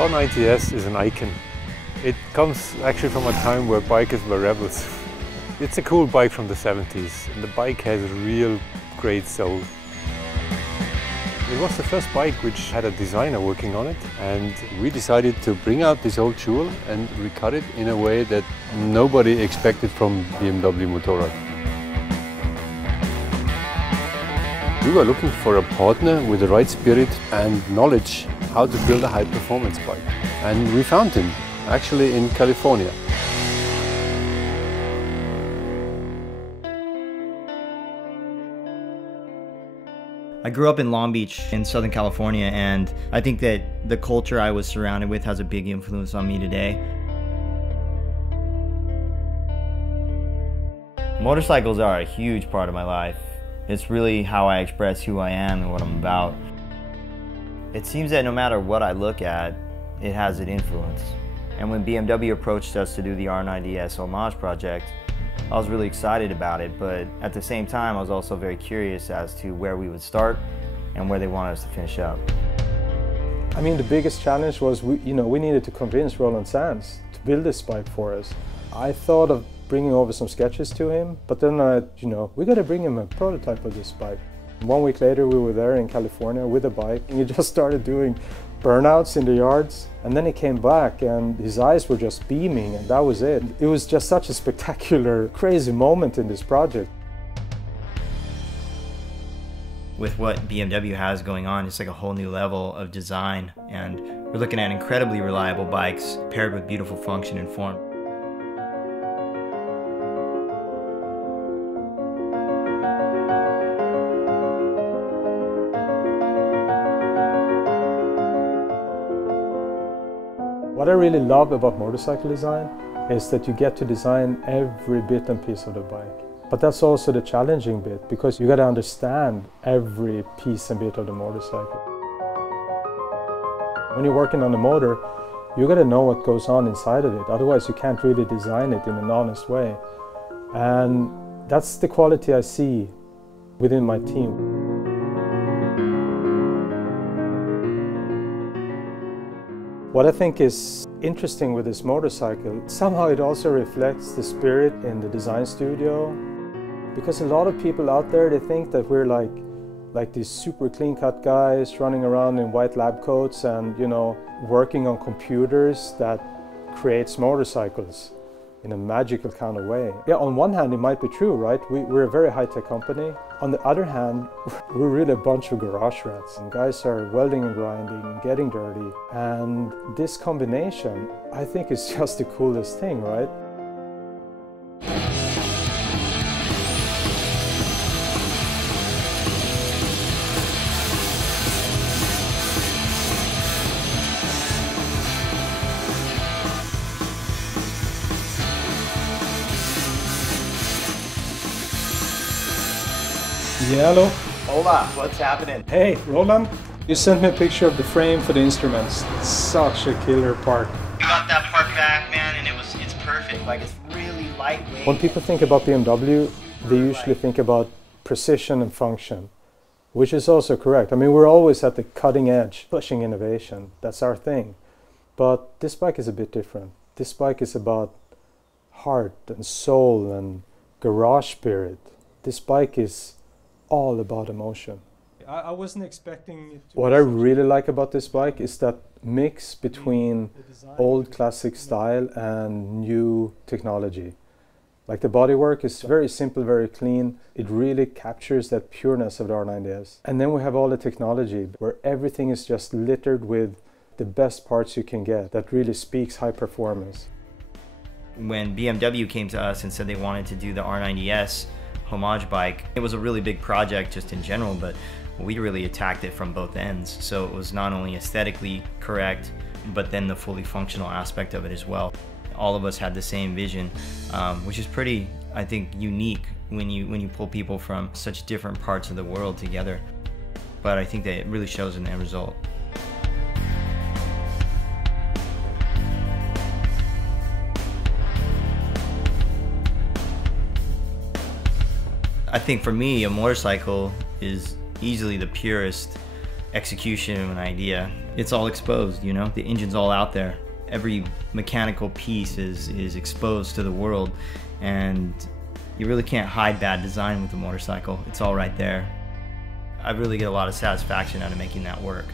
R90S is an icon. It comes actually from a time where bikers were rebels. It's a cool bike from the 70s, and the bike has a real great soul. It was the first bike which had a designer working on it, and we decided to bring out this old jewel and recut it in a way that nobody expected from BMW Motorrad. We were looking for a partner with the right spirit and knowledge how to build a high-performance bike. And we found him, actually in California. I grew up in Long Beach in Southern California, and I think that the culture I was surrounded with has a big influence on me today. Motorcycles are a huge part of my life. It's really how I express who I am and what I'm about. It seems that no matter what I look at, it has an influence. And when BMW approached us to do the R90S homage project, I was really excited about it, but at the same time I was also very curious as to where we would start and where they wanted us to finish up. I mean, the biggest challenge was we needed to convince Roland Sands to build this bike for us. I thought of bringing over some sketches to him, but then we got to bring him a prototype of this bike. 1 week later we were there in California with a bike, and he just started doing burnouts in the yards, and then he came back and his eyes were just beaming, and that was it. It was just such a spectacular, crazy moment in this project. With what BMW has going on, it's like a whole new level of design, and we're looking at incredibly reliable bikes paired with beautiful function and form. What I really love about motorcycle design is that you get to design every bit and piece of the bike. But that's also the challenging bit, because you got to understand every piece and bit of the motorcycle. When you're working on the motor, you got to know what goes on inside of it, otherwise you can't really design it in an honest way. And that's the quality I see within my team. What I think is interesting with this motorcycle, somehow it also reflects the spirit in the design studio. Because a lot of people out there, they think that we're like these super clean-cut guys running around in white lab coats and, working on computers that creates motorcycles in a magical kind of way. Yeah, on one hand it might be true, right? We're a very high-tech company. On the other hand, we're really a bunch of garage rats. And guys are welding and grinding and getting dirty. And this combination, I think, is just the coolest thing, right? Yeah, hello. Hola, what's happening? Hey, Roland, you sent me a picture of the frame for the instruments. It's such a killer part. We got that part back, man, and it's perfect. Like, it's really lightweight. When people think about BMW, they usually think about precision and function, which is also correct. I mean, we're always at the cutting edge, pushing innovation. That's our thing. But this bike is a bit different. This bike is about heart and soul and garage spirit. This bike is all about emotion. I wasn't expecting it to. What I really like about this bike is that mix between old classic style and new technology. Like, the bodywork is very simple, very clean. It really captures that pureness of the R90S. And then we have all the technology where everything is just littered with the best parts you can get that really speaks high performance. When BMW came to us and said they wanted to do the R90S homage bike, it was a really big project just in general, but we really attacked it from both ends. So it was not only aesthetically correct, but then the fully functional aspect of it as well. All of us had the same vision, which is pretty, I think, unique when you pull people from such different parts of the world together. But I think that it really shows in the end result. I think for me, a motorcycle is easily the purest execution of an idea, it's all exposed, you know? The engine's all out there. Every mechanical piece is exposed to the world, and you really can't hide bad design with a motorcycle. It's all right there. I really get a lot of satisfaction out of making that work.